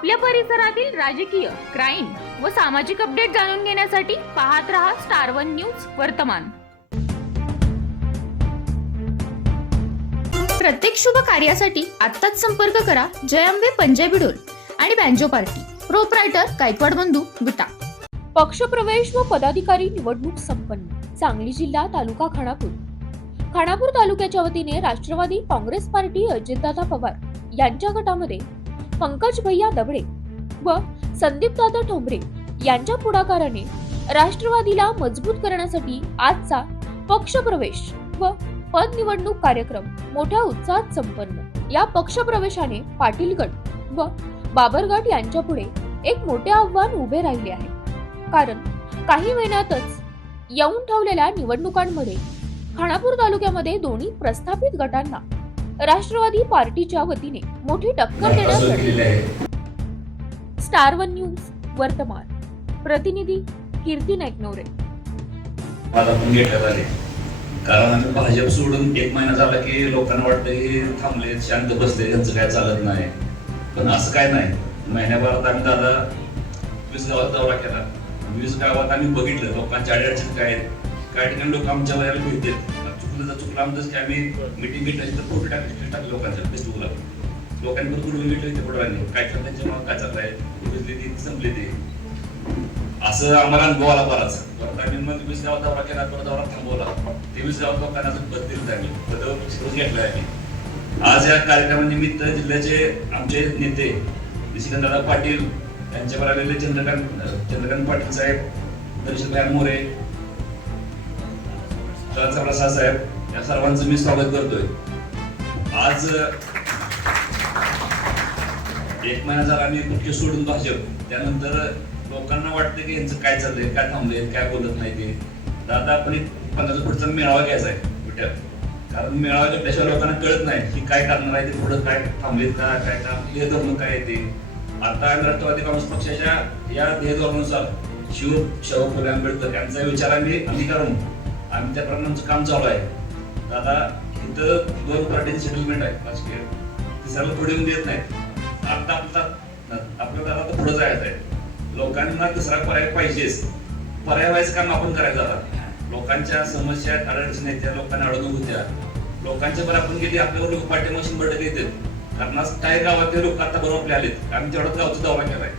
आपल्या परिसरातील राजकीय क्राईम व सामाजिक अपडेट जाणून घेण्यासाठी पाहत रहा स्टार वन न्यूज वर्तमान. प्रत्येक शुभ कार्यासाठी आत्ताच संपर्क करा जय अंबे पंजाबी डोल आणि बँजो पार्टी. प्रोपरायटर गायकवाड बंधू विटा पक्षप्रवेश व पदाधिकारी निवडणूक संपन्न सांगली जिल्हा तालुका खानापूर. खानापूर तालुक्याच्या वतीने राष्ट्रवादी काँग्रेस पार्टी अजितदादा पवार यांच्या गटामध्ये पंकज भैया दबडे व संदीपदादा ठोंबरे यांच्या पुढाकाराने राष्ट्रवादीला मजबूत करण्यासाठी आजचा पक्षप्रवेश व पद निवडणूक कार्यक्रम मोठ्या उत्साहात संपन्न. या पक्षप्रवेशाने पाटील गट व बाबरगट यांच्या पुढे एक मोठे आव्हान उभे राहिले आहे. कारण काही महिन्यातच येऊन ठेवलेल्या निवडणुकांमध्ये खानापूर तालुक्यामध्ये दोन्ही प्रस्थापित गटांना राष्ट्रवादी पार्टीच्या वतीने मोठी टक्कर देण्यात आहे. स्टार वन न्यूज वर्तमान. प्रतिनिधी कीर्ती नाईकनवरे. आले. कारण आम्ही भाजप सोडून एक महिना झाला की लोकांना वाटतं हे थांबले शांत बसले यांचं काय चालत नाही. पण असं काय नाही. महिन्याभरात आम्ही दादा वीस गावात दौरा केला. वीस गावात आम्ही बघितलं लोकांच्या अडचणी काय आहेत. काही ठिकाणी लोक आमच्या वयाला मिळतात चुकलं तर चुकलं आमचं की आम्ही मिटिंग घेतली तर फोटो टाकले टाकले लोकांच्या फेसबुकला लोकांनी पण कुठून भेटले ते फोटो आले काय चाललं त्यांच्या काय चाललंय? कुठे ती संपली ते. असं आम्हाला अनुभव आला बराच. परत आम्ही मग वीस गावात दौरा केला परत दौरा थांबवला. तेवीस गावात लोकांना असं पद दिलं आम्ही. पद शिकून घेतलं आम्ही. आज या कार्यक्रमानिमित्त जिल्ह्याचे आमचे नेते निशिकांतदादा पाटील यांच्यावर आलेले चंद्रकांत चंद्रकांत पाटील साहेब दर्शन मोरे साहेब या सर्वांचं मी स्वागत करतोय. आज एक महिना झाला आम्ही पक्ष सोडून भाजप. त्यानंतर लोकांना वाटतं की यांचं काय चाललंय काय थांबलंय काय बोलत नाही ते. तर आता आपण एक पंधराचा पुढचा मेळावा घ्यायचा आहे विट्या कारण मेळावा घेतल्याशिवाय लोकांना कळत नाही की काय करणार आहे ते पुढं काय थांबलेत का काय काम हे धोरण काय ते. आता आम्ही राष्ट्रवादी काँग्रेस पक्षाच्या या ध्येय धोरणानुसार शिव शाहू फुले आंबेडकर यांचा विचार आम्ही अंगीकारून आम्ही त्याप्रमाणे आमचं काम चालू आहे. दादा इथं दोन पार्टीचे सेटलमेंट आहे राजकीय. तिसऱ्याला पुढे येऊन देत नाही आता आपला आपल्याला आता पुढे जायचं आहे. लोकांना दुसरा पर्याय पाहिजेच. पर्याय व्हायचं काम आपण करायचं आता. लोकांच्या समस्या अडचणी त्या लोकांना अडवून होत्या लोकांच्या बरं आपण गेली आपल्यावर लोक पाठिंबा शंभर टक्के येतात कारण आज काही गावातले लोक आता बरोबर आपले आलेत. आम्ही तेवढाच गावचा दौरा केलाय.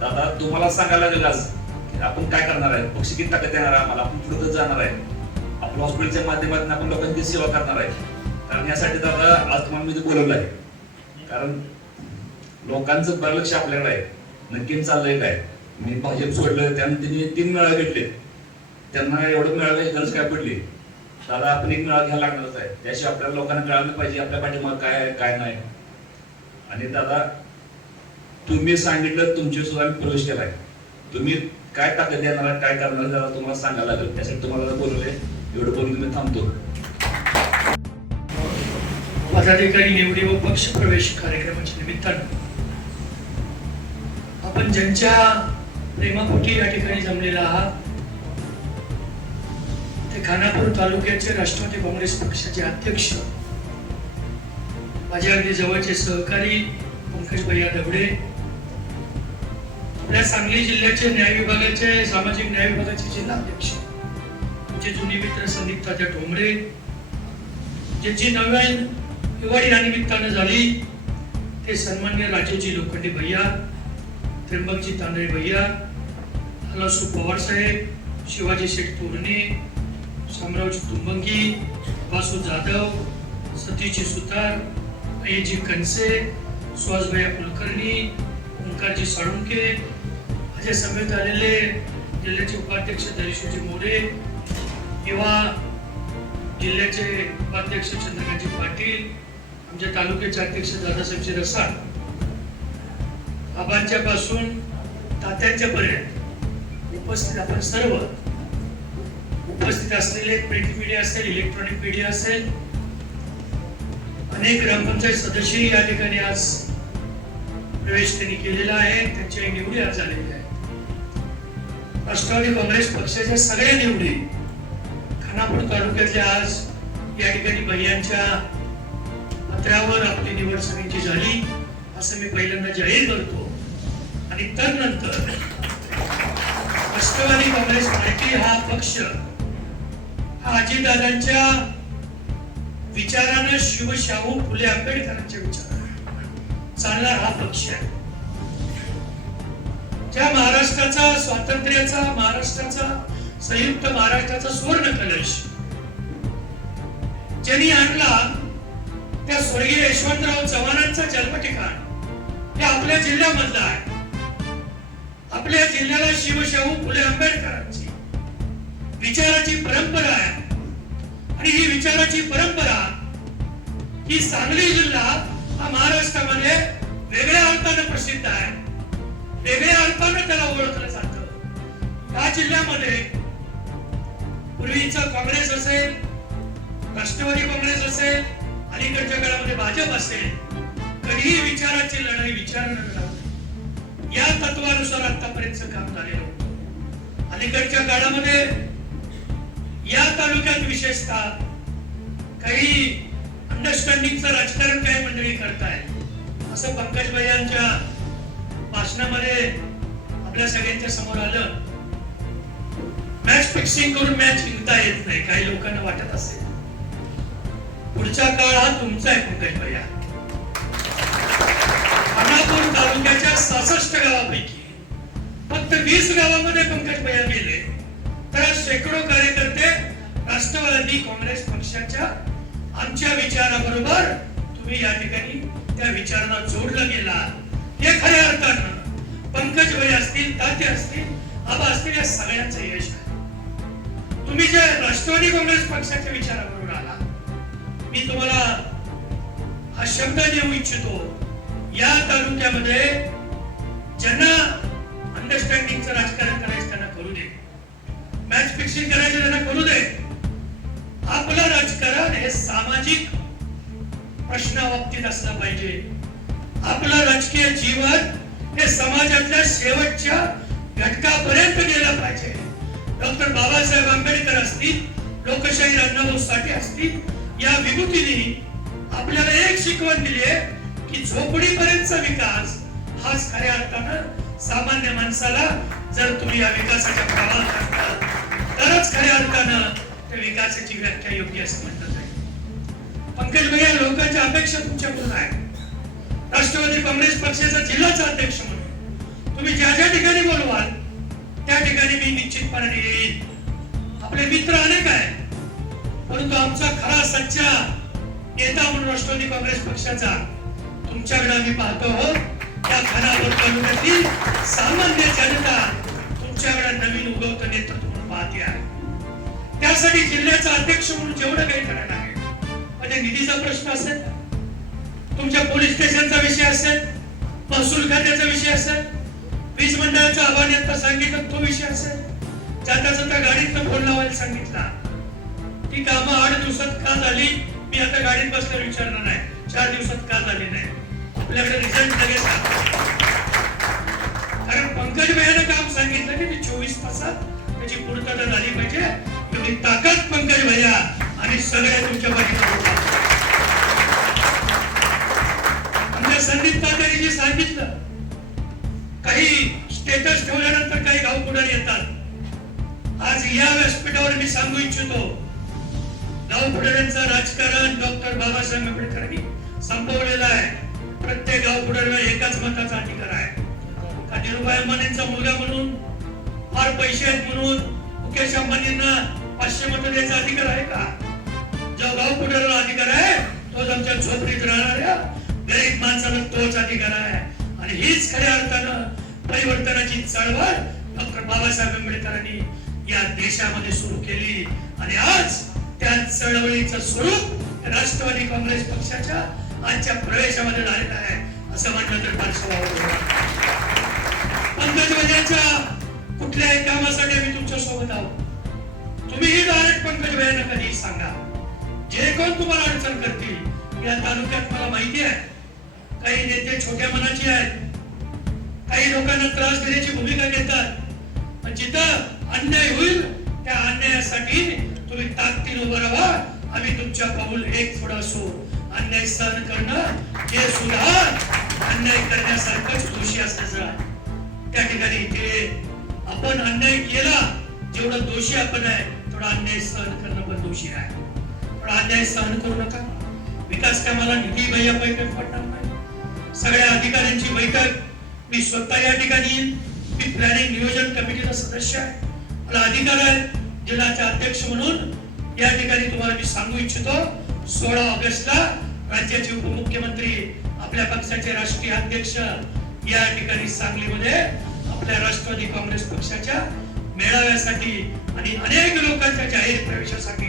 दादा तुम्हाला सांगायला गेलास आपण काय करणार आहे? पक्षी किती ताकद येणार आम्हाला? आपण पुढे जाणार आहे. हॉस्पिटलच्या माध्यमातून आपण लोकांची सेवा करणार आहे. कारण यासाठी दादा आज तुम्हाला मी ते बोलवलं आहे. कारण लोकांचं बरं आपल्याकडे आहे. नक्की चाललंय काय? मी भाजप सोडलं त्यानंतर त्यांनी तीन मेळा घेतले. त्यांना एवढं मिळालं गरज काय पडली? दादा आपण एक मेळा घ्यायला लागणारच आहे. त्याशिवाय आपल्याला लोकांना कळालं पाहिजे आपल्या पाठीमाग काय आहे काय नाही. आणि दादा तुम्ही सांगितलं तुमची सुद्धा आम्ही प्रवेश केलाय. तुम्ही काय ताकद देणार काय करणार जरा दादा तुम्हाला सांगायला लागेल. त्यासाठी तुम्हाला बोलवले एवढं बोलून थांबतो. पदाधिकारी निवडी व पक्ष प्रवेश कार्यक्रमाच्या निमित्तानं आपण ज्यांच्या प्रेमापोटी या ठिकाणी जमलेला आहात ते खानापूर तालुक्याचे राष्ट्रवादी काँग्रेस पक्षाचे अध्यक्ष माझे अगदी जवळचे सहकारी पंकज भैया दगडे आपल्या सांगली जिल्ह्याचे न्याय विभागाचे सामाजिक न्याय विभागाचे जिल्हा अध्यक्ष आमचे जुने मित्र संदीप तात्या ठोंबरे ज्यांची नव्यान दिवाळी या निमित्तानं झाली ते सन्मान्य राजेजी लोखंडे भैया त्र्यंबकजी तांदळे भैया हलासू पवार साहेब शिवाजी शेठ तोरणे शामरावजी तुंबंगी वासू जाधव सतीजी सुतार अय्यजी कनसे सुहासभैया कुलकर्णी ओंकारजी साळुंके माझ्या समेत आलेले जिल्ह्याचे उपाध्यक्ष दर्शूजी मोरे किंवा जिल्ह्याचे उपाध्यक्ष चंद्रकांतजी पाटील आमच्या तालुक्याचे अध्यक्ष दादासाहेबजी रसाळ आबांच्या पासून तात्यांच्या पर्यंत उपस्थित आपण सर्व उपस्थित असलेले प्रिंट मीडिया असेल इलेक्ट्रॉनिक मीडिया असेल अनेक ग्रामपंचायत सदस्यही या ठिकाणी आज प्रवेश त्यांनी केलेला आहे त्यांच्या निवडी आज झालेल्या आहेत. राष्ट्रवादी काँग्रेस पक्षाच्या सगळ्या निवडी खानापूर तालुक्यातल्या आज या ठिकाणी भैयांच्या पत्रावर आपली निवड सगळ्यांची झाली असं मी पहिल्यांदा जाहीर करतो. आणि तदनंतर राष्ट्रवादी काँग्रेस पार्टी हा पक्ष हा अजितदादांच्या विचारानं शिवशाहू फुले आंबेडकरांच्या विचार चालणार हा पक्ष आहे. ज्या महाराष्ट्राचा स्वातंत्र्याचा महाराष्ट्राचा संयुक्त महाराष्ट्राचा सुवर्ण कलश ज्यांनी आणला त्या स्वर्गीय यशवंतराव चव्हाणांचा जन्म ठिकाण. हे आपल्या जिल्ह्यामधलं आहे. आपल्या जिल्ह्याला शिवशाहू फुले आंबेडकरांची विचाराची परंपरा आहे. आणि ही विचाराची परंपरा ही सांगली जिल्हा हा महाराष्ट्रामध्ये वेगळ्या अर्थानं प्रसिद्ध आहे. वेगळ्या अर्थानं त्याला ओळखलं जातं. या जिल्ह्यामध्ये पूर्वीचं काँग्रेस असेल राष्ट्रवादी काँग्रेस असेल अलीकडच्या काळामध्ये भाजप असेल कधीही विचाराची लढाई विचार या तत्वानुसार आतापर्यंत काम झालेलं होतं. अलीकडच्या काळामध्ये या तालुक्यात विशेषतः काही अंडरस्टँडिंगचं राजकारण काही मंडळी करताय असं पंकज भाई यांच्या भाषणामध्ये आपल्या सगळ्यांच्या समोर आलं. मॅच फिक्सिंग करून मॅच जिंकता येत नाही काही लोकांना वाटत असेल. पुढचा काळ हा तुमचा आहे पंकज भैया खानापूर तालुक्याच्या सहासष्ट गावापैकी फक्त वीस गावामध्ये पंकज भैया गेले. तर शेकडो कार्यकर्ते राष्ट्रवादी काँग्रेस पक्षाच्या आमच्या विचाराबरोबर तुम्ही या ठिकाणी त्या विचारांना जोडला गेला हे खऱ्या अर्थानं पंकज भैया असतील ताते असतील आबा असतील या सगळ्यांचं यश आहे. तुम्ही जे राष्ट्रवादी काँग्रेस पक्षाच्या विचारावरून आला मी तुम्हाला हा शब्द देऊ इच्छितो. या तालुक्यामध्ये ज्यांना अंडरस्टँडिंगचं राजकारण करायचं त्यांना करू दे. मॅच फिक्सिंग करायचं त्यांना करू दे. आपलं राजकारण हे सामाजिक प्रश्नाबाबतीत असलं पाहिजे. आपलं राजकीय जीवन हे समाजातल्या शेवटच्या घटकापर्यंत गेलं पाहिजे. डॉक्टर बाबासाहेब आंबेडकर असतील लोकशाही अण्णाभाऊ साठे असतील या विभूतीने आपल्याला एक शिकवण दिली आहे की झोपडीपर्यंतचा विकास हाच खऱ्या अर्थानं सामान्य माणसाला जर तुम्ही या विकासाच्या प्रवाहात असताल तरच खऱ्या अर्थानं त्या विकासाची व्याख्या योग्य असं म्हणतात आहे. पंकज भैया लोकांच्या अपेक्षा तुमच्याकडून आहे राष्ट्रवादी काँग्रेस पक्षाचा जिल्हाचा अध्यक्ष म्हणून. तुम्ही ज्या ज्या ठिकाणी बोलवाल त्या ठिकाणी मी निश्चितपणे येईल आपले मित्र अनेक आहेत. परंतु आमचा खरा सच्चा नेता म्हणून राष्ट्रवादी काँग्रेस पक्षाचा तुमच्याकडे आम्ही पाहतो हो त्या खानापूर तालुक्यातील सामान्य जनता तुमच्याकडे नवीन उगवत नेतृत्व म्हणून पाहते आहे. त्यासाठी जिल्ह्याचा अध्यक्ष म्हणून जेवढं काही करायला आहे म्हणजे निधीचा प्रश्न असेल तुमच्या पोलीस स्टेशनचा विषय असेल महसूल खात्याचा विषय असेल वीज मंडळाचा आव्हान आता सांगितलं तो विषय असेल. जाता जाता गाडीतनं फोन लावायला सांगितला. ती कामं आठ दिवसात का झाली? मी आता गाडीत बसल्यावर विचारणार नाही. चार दिवसात का झाली नाही? आपल्याकडे रिझल्ट लगेच कारण पंकज भैयानं काम सांगितलं की ते चोवीस तासात त्याची पूर्तता झाली पाहिजे. तुम्ही ताकद पंकज भैया आणि सगळ्या तुमच्या पाठीमागे आमच्या संदीप तात्याने सांगितलं काही स्टेटस ठेवल्यानंतर काही गाव पुढारी येतात. आज या व्यासपीठावर मी सांगू इच्छितो गाव पुढाऱ्यांचं राजकारण डॉक्टर बाबासाहेब आंबेडकरांनी संपवलेलं आहे. प्रत्येक गाव पुढाऱ्याला एकाच मताचा अधिकार आहे. का धीरुभाई अंबानींचा मुलगा म्हणून फार पैसे आहेत म्हणून मुकेश अंबानींना पाचशे मत द्यायचा अधिकार आहे का? जो गाव पुढाऱ्याला अधिकार आहे तोच आमच्या झोपडीत राहणाऱ्या गरीब माणसाला तोच अधिकार आहे. आणि हीच खऱ्या अर्थानं परिवर्तनाची चळवळ डॉक्टर बाबासाहेब आंबेडकरांनी या देशामध्ये सुरू केली. आणि आज त्या चळवळीचं स्वरूप राष्ट्रवादी काँग्रेस पक्षाच्या आजच्या प्रवेशामध्ये झालेलं आहे असं म्हटलं तर फारसं कुठल्याही कामासाठी आम्ही तुमच्यासोबत आहोत. तुम्हीही डायरेक्ट पंकज भैयांना कधी सांगा. जे कोण तुम्हाला अडचण करतील या तालुक्यात मला माहिती आहे. काही नेते छोट्या मनाचे आहेत. काही लोकांना त्रास देण्याची भूमिका घेतात. पण जिथं अन्याय होईल त्या अन्यायासाठी तुम्ही ताकदीने उभं राहा. आम्ही तुमच्या पाऊल एक थोडा असो. अन्याय सहन करणं हे सुद्धा अन्याय करण्यासारखंच दोषी असल्याचं आहे त्या ठिकाणी ते आपण अन्याय केला जेवढं दोषी आपण आहे थोडा अन्याय सहन करणं पण दोषी आहे. पण अन्याय सहन करू नका. विकास कामाला निधी भैया बैठक पडणार नाही. सगळ्या अधिकाऱ्यांची बैठक मी स्वतः या ठिकाणी येईन. मी प्लॅनिंग नियोजन कमिटीचा सदस्य आहे. मला अधिकार आहे. जिल्ह्याचे अध्यक्ष म्हणून या ठिकाणी तुम्हाला मी सांगू इच्छितो. सोळा ऑगस्टला राज्याचे उपमुख्यमंत्री आपल्या पक्षाचे राष्ट्रीय अध्यक्ष या ठिकाणी सांगलीमध्ये आपल्या राष्ट्रवादी काँग्रेस पक्षाच्या मेळाव्यासाठी आणि अनेक लोकांच्या जाहीर प्रवेशासाठी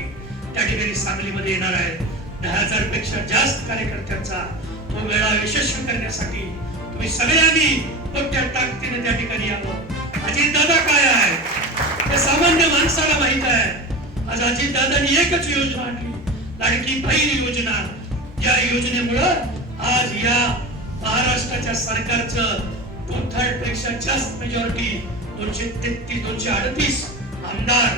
त्या ठिकाणी सांगलीमध्ये येणार आहे दहा हजारपेक्षा जास्त कार्यकर्त्यांचा तो मेळावा यशस्वी करण्यासाठी मी सगळ्यांनी मोठ्या ताकदीने त्या ठिकाणी यावं. अजित दादा काय आहे? ते सामान्य माणसाला माहीत आहे. आज अजित दादानी एकच योजना आणली. लाडकी बहीण योजना. या योजनेमुळं आज या महाराष्ट्राच्या सरकारचं टू थर्डपेक्षा जास्त मेजॉरिटी दोनशे तेहतीस दोनशे अडतीस आमदार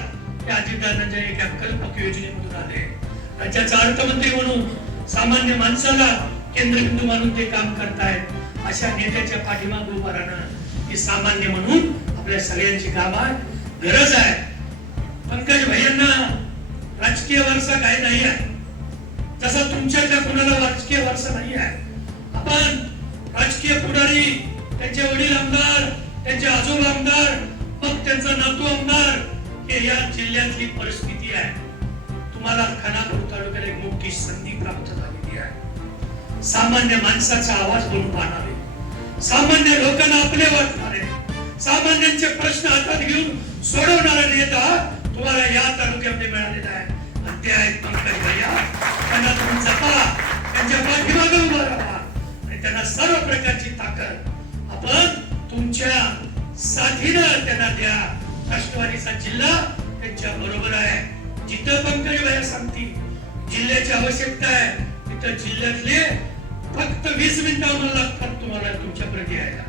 या अजितदादांच्या एका कल्पक योजनेमधून आले. राज्याचा अर्थमंत्री म्हणून सामान्य माणसाला केंद्रबिंदू मानून ते काम करतायत. अशा नेत्याच्या पाठीमागे उभं राहणं हे सामान्य म्हणून आपल्या सगळ्यांची काम गरज आहे. पंकज भैयांना राजकीय वारसा काही नाही आहे. जसा तुमच्यातल्या कुणाला राजकीय वारसा नाही आहे. आपण राजकीय पुढारी त्यांचे वडील आमदार त्यांचे आजोबा आमदार मग त्यांचा नातू आमदार हे या जिल्ह्यातली परिस्थिती आहे. तुम्हाला खानापूर तालुक्याला एक मोठी संधी प्राप्त झालेली आहे. सामान्य माणसाचा आवाज बोलून पाहणार सामान्य लोकांना आपले वाटणारे सामान्यांचे प्रश्न हातात घेऊन सोडवणारा नेता तुम्हाला या तालुक्यामध्ये मिळालेला आहे आणि ते आहेत पंकज भैया. त्यांना तुम्ही जपा त्यांच्या पाठीमागे उभा राहा. आणि त्यांना सर्व प्रकारची ताकद आपण तुमच्या साथीनं त्यांना द्या. राष्ट्रवादीचा जिल्हा त्यांच्या बरोबर आहे. जिथं पंकज भैया सांगतील जिल्ह्याची आवश्यकता आहे तिथं जिल्ह्यातले फक्त वीस मिनिटं आम्हाला लागतात तुम्हाला तुमच्याकडे यायला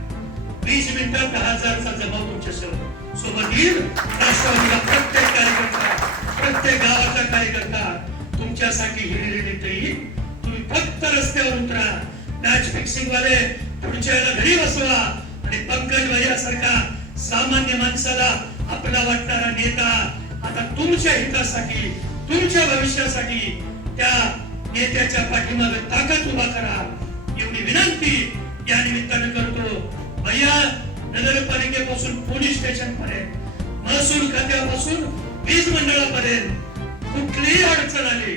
वीस मिनिटात दहा हजारचा जमाव तुमच्यासोबत सोबत येईल राष्ट्रवादीला प्रत्येक कार्यकर्ता प्रत्येक गावाचा कार्यकर्ता. तुमच्यासाठी हिरिरीत येईल. तुम्ही फक्त रस्त्यावर उतरा. मॅच फिक्सिंग वाले पुढच्या वेळेला घरी बसवा. आणि पंकज भैयासारखा सामान्य माणसाला आपला वाटणारा नेता आता तुमच्या हितासाठी तुमच्या भविष्यासाठी त्या नेत्याच्या पाठीमागे ताकद उभा करा. एवढी विनंती या निमित्तानं करतो. भैया नगरपालिकेपासून पोलीस स्टेशन पर्यंत महसूल खात्यापासून वीज मंडळापर्यंत कुठलीही अडचण आली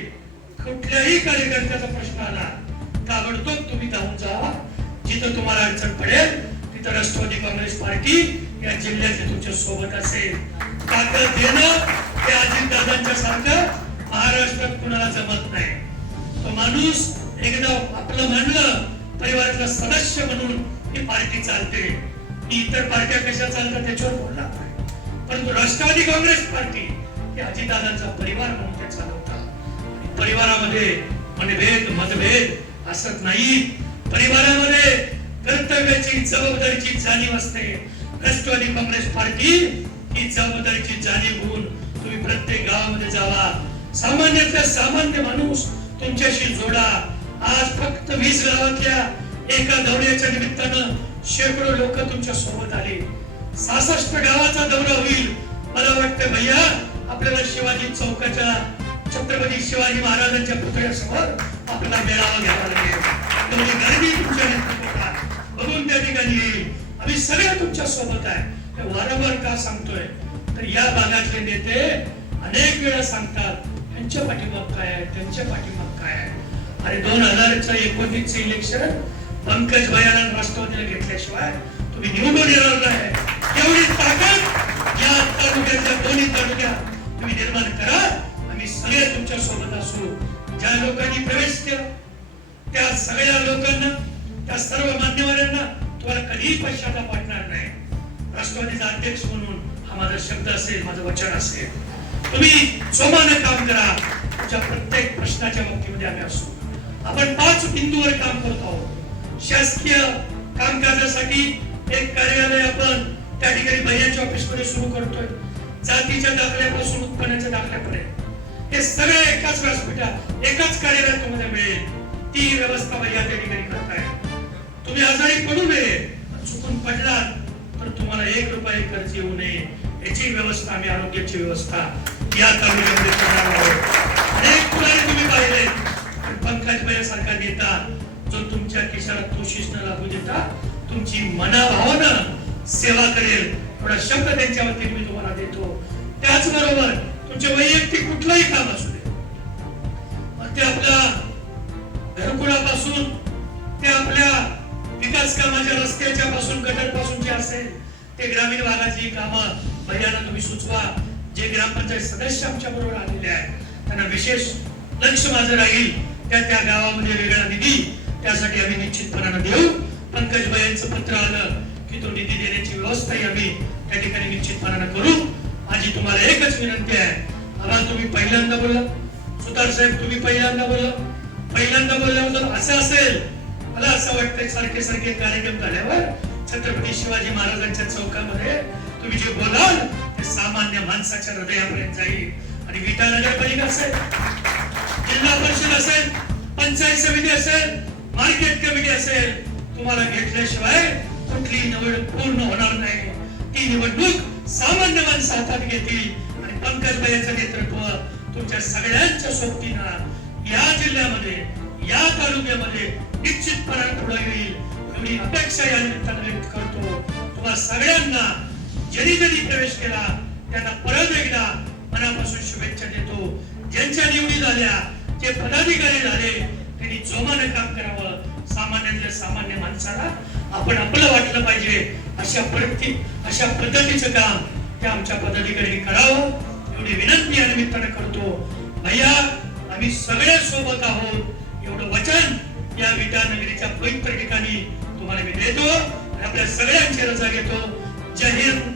कुठल्याही कार्यकर्त्याचा प्रश्न आला ताबडतोब तुम्ही धावून जावा जिथं तुम्हाला अडचण पडेल तिथं राष्ट्रवादी काँग्रेस पार्टी या जिल्ह्यातले तुमच्यासोबत असेल. ताकद देणं हे अजितदादांच्या सारखं महाराष्ट्रात कुणाला जमत नाही. तो माणूस एकदा आपलं म्हणलं परिवारातला सदस्य म्हणून ही पार्टी चालते. ही इतर पार्ट्या कशा चालतात त्याच्यावर बोलणार नाही. परंतु राष्ट्रवादी काँग्रेस पार्टी हे अजितदादांचा परिवार म्हणून ते चालवतात. परिवारामध्ये मनभेद मतभेद असत नाही परिवारामध्ये कर्तव्याची जबाबदारीची जाणीव असते. राष्ट्रवादी काँग्रेस पार्टी ही जबाबदारीची जाणीव होऊन तुम्ही प्रत्येक गावामध्ये जावा. सामान्यातल्या सामान्य माणूस तुमच्याशी जोडा. आज फक्त वीस गावातल्या एका दौऱ्याच्या निमित्तानं शेकडो लोक तुमच्यासोबत आले. सहासष्ट गावाचा दौरा होईल. मला वाटतं भैया आपल्याला शिवाजी चौकाच्या छत्रपती शिवाजी महाराजांच्या पुतळ्यासमोर आपला मेळावा घ्यावा लागेल. तेवढी गर्दी तुमच्या नेतृत्वात बघून त्या ठिकाणी येईल. आम्ही सगळे तुमच्यासोबत आहे. वारंवार का सांगतोय? तर या भागातले नेते अनेक वेळा सांगतात त्यांच्या पाठीमाग काय आहे? त्यांच्या पाठीमाग काय आहे? आणि दोन हजारचं एकोणीसचं इलेक्शन पंकज भयाला राष्ट्रवादीला घेतल्याशिवाय तुम्ही निवडून येणार नाही. एवढी ताकद या तालुक्याच्या दोन्ही तालुक्यात तुम्ही निर्माण करा आम्ही सगळे तुमच्यासोबत असू. ज्या लोकांनी प्रवेश केला त्या सगळ्या लोकांना त्या सर्व मान्यवरांना तुम्हाला कधीही पश्चाताप वाटणार नाही. राष्ट्रवादीचा अध्यक्ष म्हणून हा माझा शब्द असेल माझं वचन असेल. तुम्ही सोमानं काम करा. तुमच्या प्रत्येक प्रश्नाच्या बाबतीमध्ये आम्ही असू. आपण पाच बिंदूवर काम करत आहोत. शासकीय कामकाजासाठी एक कार्यालय आपण त्या ठिकाणी भैयाच्या ऑफिसमध्ये सुरू करतोय. जातीच्या दाखल्यापासून उत्पन्नाच्या दाखल्यापर्यंत. हे सगळे एकाच व्यासपीठात एकाच कार्यालयात तुम्हाला मिळेल. ती व्यवस्था भैया त्या ठिकाणी करताय. तुम्ही आजारी पडू नये चुकून पडलात तर तर तुम्हाला एक रुपये खर्च येऊ नये. याची व्यवस्था आम्ही आरोग्याची व्यवस्था या तालुक्यामध्ये अनेक पुढारी तुम्ही पाहिले. पण भाई सारखा नेता जो तुमच्या खिशाला तोशीस न लागू देता तुमची मनाभावानं सेवा करेल. थोडा शब्द त्यांच्यावरती मी तुम्हाला देतो. त्याचबरोबर तुमचे वैयक्तिक कुठलंही काम असू दे मग ते आपल्या घरकुळापासून ते आपल्या विकास कामाच्या रस्त्याच्या पासून गटरपासून जे असेल ते ग्रामीण भागाची कामं भैयाला तुम्ही सुचवा. जे ग्रामपंचायत सदस्य आमच्या बरोबर आलेले आहेत त्यांना विशेष लक्ष माझं राहील. त्या त्या गावामध्ये वेगळा निधी त्यासाठी आम्ही निश्चितपणानं देऊ. पंकज बायांचं पत्र आलं की तो निधी देण्याची व्यवस्थाही आम्ही त्या ठिकाणी निश्चितपणानं करू. माझी तुम्हाला एकच विनंती आहे. आम्हाला तुम्ही पहिल्यांदा बोला. सुतार साहेब तुम्ही पहिल्यांदा बोला. पहिल्यांदा बोलल्याबद्दल असं असेल. मला असं वाटतंय सारखे सारखे कार्यक्रम झाल्यावर छत्रपती शिवाजी महाराजांच्या चौकामध्ये तुम्ही जे बोलाल सामान्य माणसाच्या हृदयापर्यंत जाईल. आणि विटा नगरपालिका असेल जिल्हा परिषद असेल पंचायत समिती असेल मार्केट कमिटी असेल तुम्हाला घेतल्याशिवाय कुठली निवड पूर्ण होणार नाही. ती निवडणूक सामान्य माणसं हातात घेतील. आणि पंकज यांचं नेतृत्व तुमच्या सगळ्यांच्या सोबतीनं या जिल्ह्यामध्ये या तालुक्यामध्ये निश्चितपणे पुढे येईल. एवढी अपेक्षा या निमित्तानं व्यक्त करतो. तुम्हाला सगळ्यांना ज्यांनी ज्यांनी प्रवेश केला. त्यांना परत एकदा मनापासून शुभेच्छा देतो. ज्यांच्या निवडी झाल्या जे पदाधिकारी झाले त्यांनी जोमाने काम करावं. सामान्यातल्या सामान्य माणसाला आपण आपलं वाटलं पाहिजे. अशा पद्धती अशा पद्धतीचं काम त्या आमच्या पदाधिकारी करावं. एवढी विनंती या निमित्तानं करतो. भैया आम्ही सगळ्या सोबत आहोत. एवढं वचन या विटा नगरीच्या पवित्र ठिकाणी तुम्हाला मी देतो. आणि आपल्या सगळ्यांची रजा घेतो. जय हिंद.